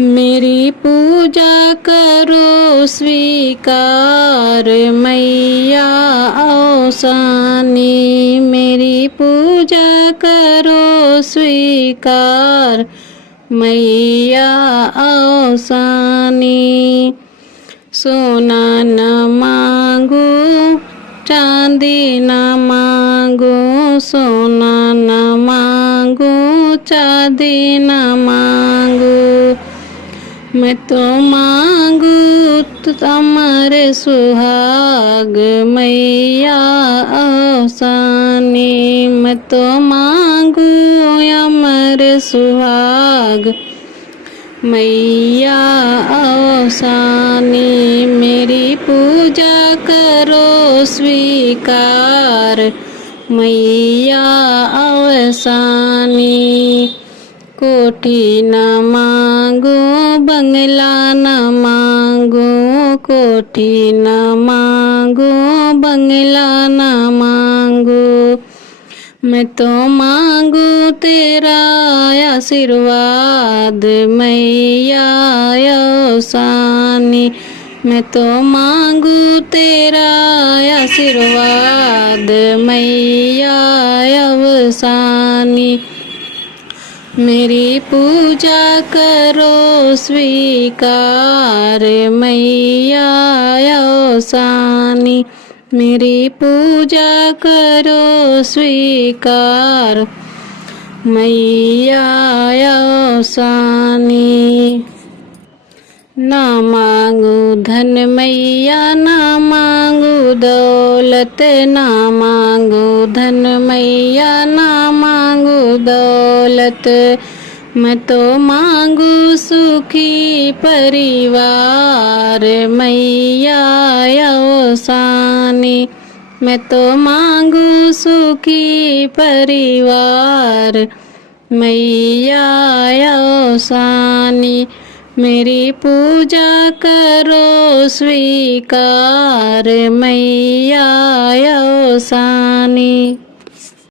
मेरी पूजा करो स्वीकार मैया औसानी। मेरी पूजा करो स्वीकार मैया औसानी। सोना न मांगू चांदी न मांगू, सोना न मांगू चांदी न मांगू। मैं तो मांगू अमर सुहाग मैया औसानी। मैं तो मांगू अमर सुहाग मैया औसानी। मेरी पूजा करो स्वीकार मैया औसानी। कोठी न मांगू बंगला न मांगू, कोठी न मांगू बंगला न मांगू। मैं तो मांगू तेरा आशीर्वाद मैया औसानी। मैं तो मांगू तेरा आशीर्वाद मैया औसानी। मेरी पूजा करो स्वीकार मैया औसानी। मेरी पूजा करो स्वीकार मैया औसानी। ना मांगू धन मैया ना मांगू दौलत, ना मांगू धन मैया ना मांगू दौलत। मैं तो मांगू सुखी परिवार मैया औसानी। मैं तो मांगू सुखी परिवार मैया औसानी। मेरी पूजा करो स्वीकार मैया औसानी।